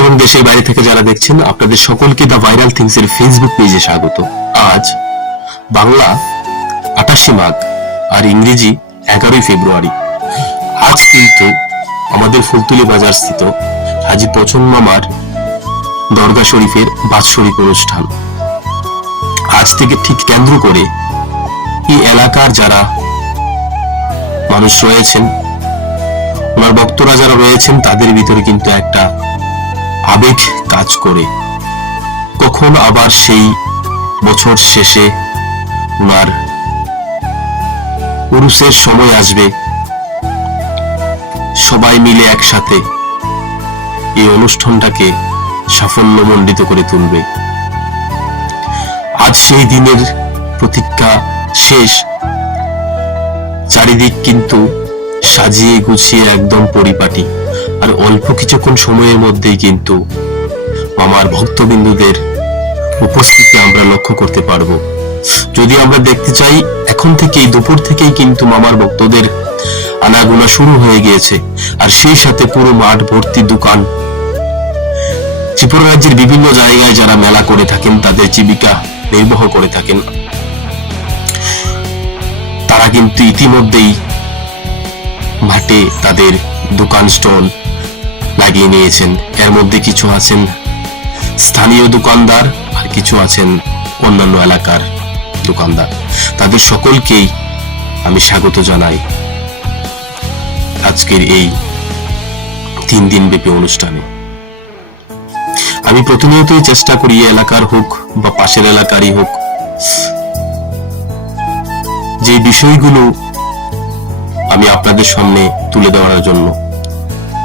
এবং দেশের বাইরে থেকে যারা দেখছেন আপনাদের সকলকে দ্য ভাইরাল থিংস এর ফেসবুক পেজে স্বাগত। আজ বাংলা 28 মাঘ আর ইংরেজি 11 ফেব্রুয়ারি। আজ কিন্তু আমাদের ফুলতলি বাজার স্থিত হাজী পছন্দ মামার দরগা শরীফের বাৎসরিক অনুষ্ঠান। আজ থেকে ঠিক কেন্দ্র করে এই এলাকার যারা মানুষ রয়েছেন, ওনার ভক্তরা যারা রয়েছেন, তাদের ভিতরে কিন্তু একটা আবেগ কাজ করে। কখন আবার সেই বছর শেষে ওনার উরুসের সময় আসবে, সবাই মিলে একসাথে এই অনুষ্ঠানটাকে সাফল্যমণ্ডিত করে তুলবে। আজ সেই দিনের প্রতীক্ষা শেষ। চারিদিক কিন্তু সাজিয়ে গুছিয়ে একদম পরিপাটি, আর অল্প কিছুক্ষণ সময়ের মধ্যেই কিন্তু মামার ভক্তবিন্দুদের উপস্থিতি আমরা লক্ষ্য করতে পারবো। যদি আমরা দেখতে চাই, এখন থেকেই দুপুর থেকেই কিন্তু মামার ভক্তদের আনাগোনা শুরু হয়ে গিয়েছে, আর সেই সাথে পুরো মাঠ ভর্তি দোকান। ত্রিপুরা রাজ্যের বিভিন্ন জায়গায় যারা মেলা করে থাকেন, তাদের জীবিকা নির্বাহ করে থাকেন, তারা কিন্তু ইতিমধ্যেই মাঠে তাদের দোকান স্টল লাগিয়ে নিয়েছেন। এর মধ্যে কিছু আছেন স্থানীয় দোকানদার, আর কিছু আছেন অন্যান্য এলাকার দোকানদার। তাদের সকলকেই আমি স্বাগত জানাই আজকের এই 3 দিন ব্যাপী অনুষ্ঠানে। আমি প্রতিনিয়তই চেষ্টা করি, এলাকার হোক বা পাশের এলাকারই হোক, যে বিষয়গুলো আমি আপনাদের সামনে তুলে দেওয়ার জন্য।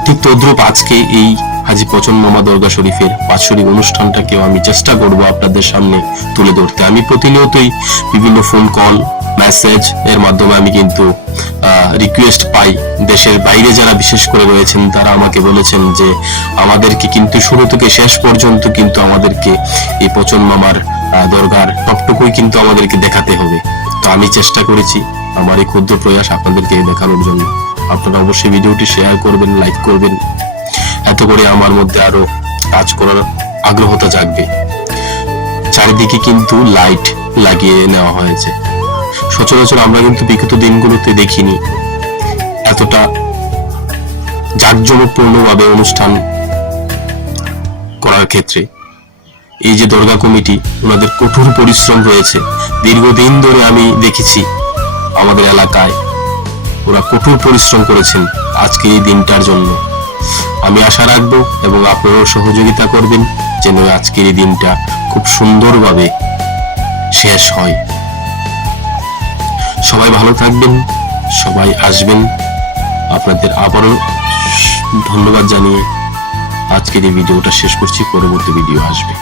ঠিক তদ্রূপ আজকে এই হাজী পছন্দ মামা দরগা শরীফের বাৎসরিক অনুষ্ঠানটাকেও আমি চেষ্টা করব আপনাদের সামনে তুলে ধরতে। আমি প্রতিনিয়তই বিভিন্ন ফোন কল, মেসেজ এর মাধ্যমে আমি কিন্তু রিকোয়েস্ট পাই। দেশের বাইরে যারা বিশেষ করে রয়েছেন, তারা আমাকে বলেছেন যে আমাদেরকে কিন্তু শুরু থেকে শেষ পর্যন্ত কিন্তু আমাদেরকে এই পছন্দ মামার দরগার টপটুকুই কিন্তু আমাদেরকে দেখাতে হবে। তো আমি চেষ্টা করেছি আমার এই ক্ষুদ্র প্রয়াস আপনাদেরকে দেখানোর জন্য। আপনারা অবশ্যই ভিডিওটি শেয়ার করবেন, লাইক করবেন, এত করে আমার মধ্যে আরো কাজ করার আগ্রহতা জাগবে। চারিদিকে কিন্তু লাইট লাগিয়ে নেওয়া হয়েছে। সচরাচর আমরা কিন্তু বিগত দিনগুলোতে দেখিনি এতটা জাঁকজমকপূর্ণভাবে অনুষ্ঠান করার ক্ষেত্রে। এই যে দরগা কমিটি, ওনাদের কঠোর পরিশ্রম রয়েছে। দীর্ঘদিন ধরে আমি দেখেছি আমাদের এলাকায় ওরা কঠোর পরিশ্রম করেছেন আজকের এই দিনটার জন্য। আমি আশা রাখবো এবং আপনারাও সহযোগিতা করবেন যেন আজকের এই দিনটা খুব সুন্দরভাবে শেষ হয়। সবাই ভালো থাকবেন, সবাই আসবেন। আপনাদের আবারও ধন্যবাদ জানিয়ে আজকের এই ভিডিওটা শেষ করছি। পরবর্তী ভিডিও আসবে।